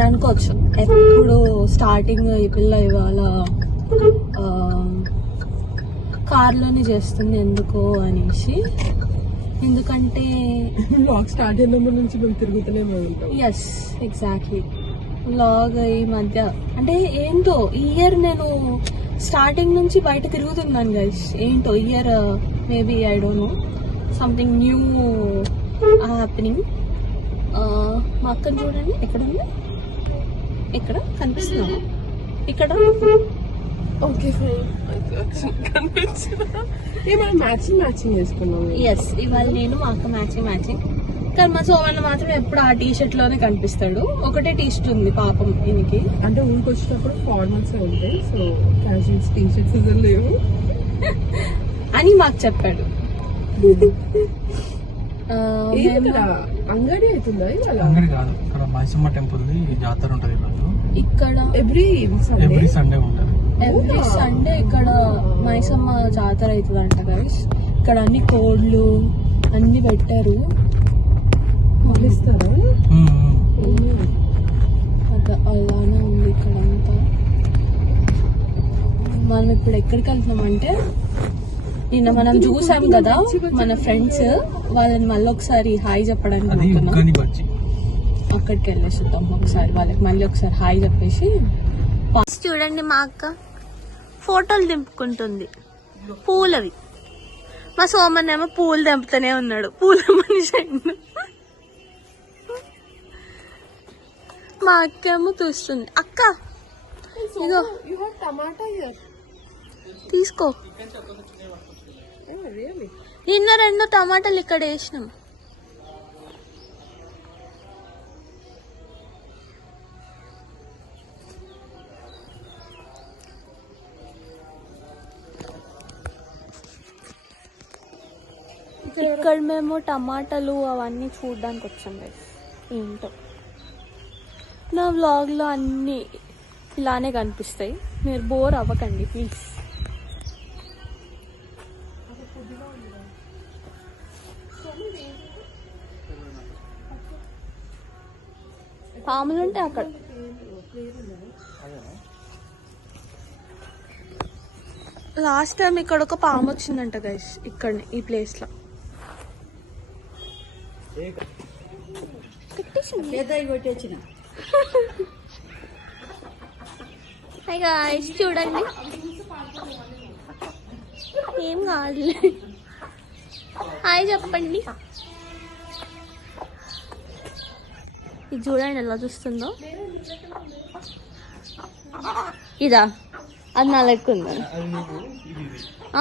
మీరు అనుకోవచ్చు ఎప్పుడు స్టార్టింగ్ ఈ పిల్ల ఇవాళ కార్లోనే చేస్తుంది ఎందుకో అనేసి. ఎందుకంటే స్టార్ట్ అయినప్పటి నుంచి మేము తిరుగుతూనే ఉంటాం. Yes exactly. వ్లాగ్ ఈ మధ్య అంటే ఏంటో ఈ ఇయర్ నేను స్టార్టింగ్ నుంచి బయట తిరుగుతున్నాను గైస్. ఏంటో year maybe I don't know something new happening. మా అక్కని చూడండి ఎక్కడ ఉంది, ఎక్కడ కనిపిస్తున్నాను ఇక్కడ. ఓకే మ్యాచింగ్ చేసుకున్నాం. ఎస్ ఇవాళ నేను మా అక్క మ్యాచింగ్. కానీ మా సోమన్న మాత్రం ఎప్పుడు ఆ టీ షర్ట్ లోనే కనిపిస్తాడు. ఒకటే టీ షర్ట్ ఉంది పాపం ఈయనకి. అంటే ఊరికి వచ్చినప్పుడు ఫార్మల్స్ ఉంటాయి, సో క్యాజువల్స్ టీ షర్ట్స్ లేవు అని మాకు చెప్పాడు. అంగడి అవుతుందా? అంగడి కాదు, ఇక్కడ మైసమ్మ టెంపుల్ జాతర ఉంటది ఇక్కడ ఎవ్రీ సండే ఉంటది. ఎవ్రీ సండే ఇక్కడ మైసమ్మ జాతర అవుతుందంట గైస్. ఇక్కడ అన్ని కోళ్ళు అన్ని పెట్టారు. ఇస్తారా? అలానే ఉంది ఇక్కడ అంతా. మనం ఇప్పుడు ఎక్కడికి వెళ్తున్నామంటే నిన్న మనం చూసాం కదా మన ఫ్రెండ్స్ వాళ్ళని మళ్ళీ ఒకసారి హాయ్ చెప్పడానికి అక్కడికి వెళ్ళేస్తాం. ఒకసారి వాళ్ళకి మళ్ళీ ఒకసారి హాయ్ చెప్పేసి. చూడండి మా అక్క ఫోటోలు దింపుకుంటుంది పూలవి. మా సోమన్ ఏమో పూలు దింపుతూనే ఉన్నాడు, పూల మనిషి అయిండు. మా అక్క ఏమో చూస్తుంది. అక్క ఇదో తీసుకో. నిన్న 2 టమాటాలు ఇక్కడ వేసినాం. ఇక్కడ మేము టమాటాలు అవన్నీ చూడడానికి వచ్చాం గైస్. ఏంటో నా వ్లాగ్ లో అన్ని ఇలానే కనిపిస్తాయి, మీరు బోర్ అవ్వకండి ప్లీజ్. పాములు ఉంటాయి అక్కడ. లాస్ట్ టైం ఇక్కడ ఒక పాము వచ్చిందంట గైస్, ఇక్కడ ఈ ప్లేస్ లో. చూడండి ఏం కాదు. హాయ్ చెప్పండి. ఇది చూడండి ఎలా చూస్తుందో. ఇదా అది నా లెక్క ఉందా?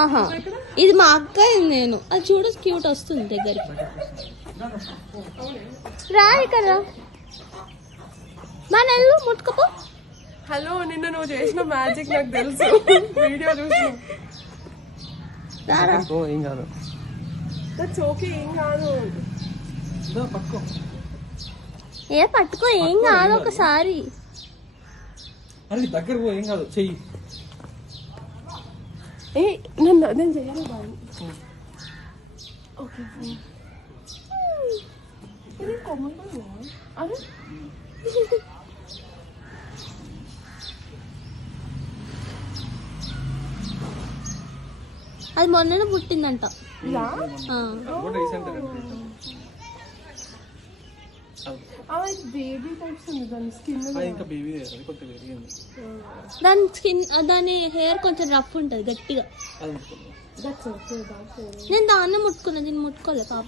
ఆహా ఇది మా అక్క, నేను. అది చూడు క్యూట్ వస్తుంది దగ్గరికి. రా ఇక్కడ మా నెల్లు ముట్టుకోపో. హలో, నిన్న నువ్వు చేసిన మ్యాజిక్ నాకు తెలుసు, వీడియో చూసి. ఏం కాదు, ఏం కాదు. ఏ పట్టుకో, ఏం కాదు. ఒకసారి దగ్గర ఏం కాదు, చెయ్యి. నేను చెయ్యాలి బాబు. ఓకే అది మొన్ననే పుట్టిందంట. దాని స్కిన్, దాని హెయిర్ కొంచెం రఫ్ ఉంటది గట్టిగా. నేను దాన్నే ముట్టుకున్నా, దీన్ని ముట్టుకోలే పాప.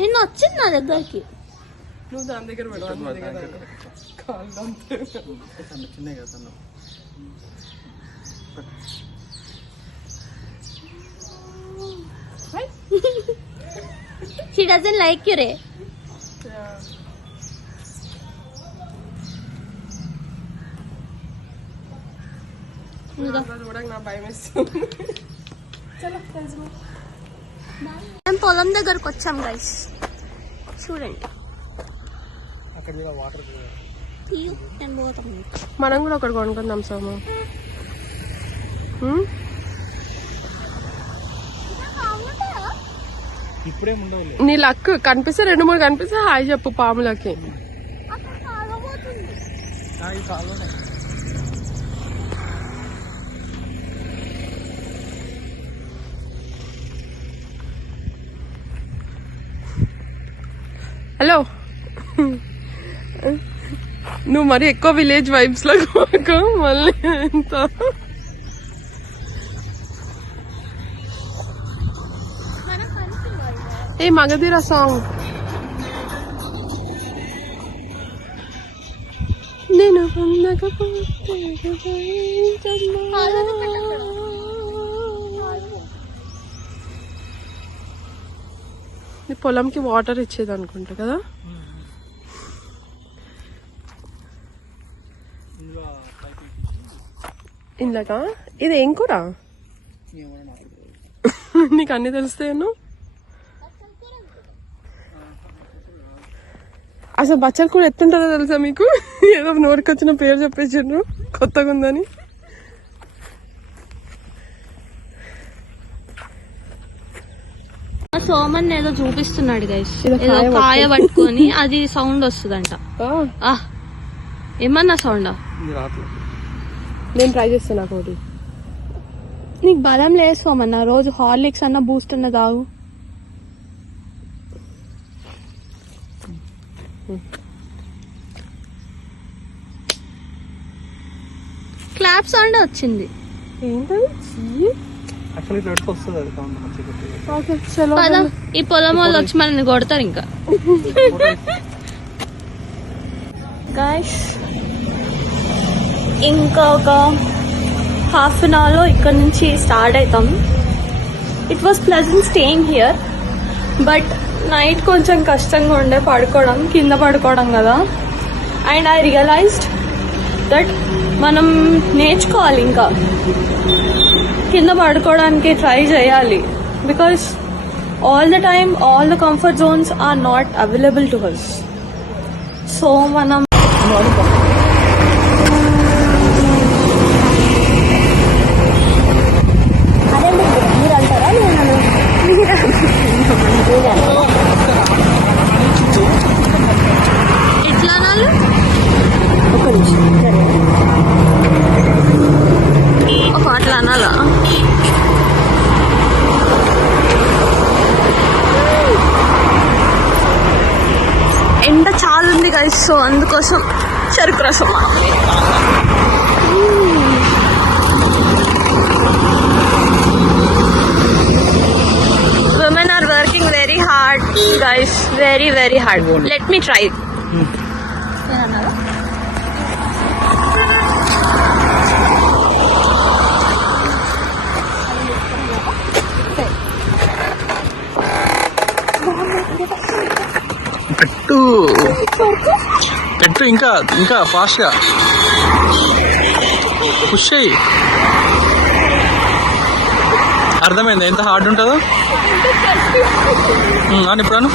నిన్న వచ్చింది నా దగ్గరికి. నువ్వు దాని దగ్గర చిన్న కదా. She doesn't like you, Ray. మేము పొలం దగ్గరకు వచ్చాం గైస్, చూడండి. అక్కడ వాటర్ నేను పోతాను. మనం కూడా ఒకటి కొనుక్కుందాం సోము. ఇప్పుడేం ఉండవులే. నీ లక్ కనిపిస్తే 2-3 కనిపిస్తే హాయ్ చెప్పు పాములకి. ఈ కాలంలోనే హలో, నువ్వు మరి ఎక్కువ విలేజ్ వైబ్స్ లో మళ్ళీ ఎంత ఏ మగధీర సాంగ్. నేను పొలంకి వాటర్ ఇచ్చేది అనుకుంటా కదా. ఇందాక ఇది ఏం కూర? నీకు అన్ని తెలుస్తాయను. అసలు బచ్చలు కూడా ఎత్తుంటారో తెలుసా మీకు? ఏదో నోరుకొచ్చిన పేరు చెప్పేసిండ్రు కొత్తగా ఉందని. సోమన్ ఏదో చూపిస్తున్నాడు గైస్, ఏదో కాయ పట్టుకొని అది సౌండ్ వస్తుందంట. ఏమన్నా సౌండ్? నేను ట్రై చేస్తాను ఒకటి. నీకు బలం లేదు సోమన్న, రోజు హార్లిక్స్ అన్న బూస్ట్ అన్న తాగు. క్లాప్ సౌండ్ వచ్చింది. పద, ఈ పొలం వాళ్ళు వచ్చి మనల్ని కొడతారు ఇంకా. గైస్ ఇంకా ఒక హాఫ్ అన్ అవర్ లో ఇక్కడ నుంచి స్టార్ట్ అవుతాం. It was pleasant staying here, but night కొంచెం కష్టంగా ఉండే పడుకోవడం, కింద పడుకోవడం కదా. అండ్ ఐ రియలైజ్డ్ దట్ మనం నేర్చుకోవాలి, ఇంకా కింద పడుకోవడానికి ట్రై చేయాలి. Because all the time all the comfort zones are not available to us. So మనం ఎట్లా అనాలి? ఒక అట్లా అనాలా? ఎండ చాలా ఉంది గైస్, సో అందుకోసం చెరుకు రసం. Women are working very hard, guys. Very, very hard. Let me try. పెట్టు పెట్టు, ఇంకా ఇంకా ఫాస్ట్ గా పుష్ అయ్యి. అర్థమైంది ఎంత హార్డ్ ఉంటుందో అని ఇప్పుడు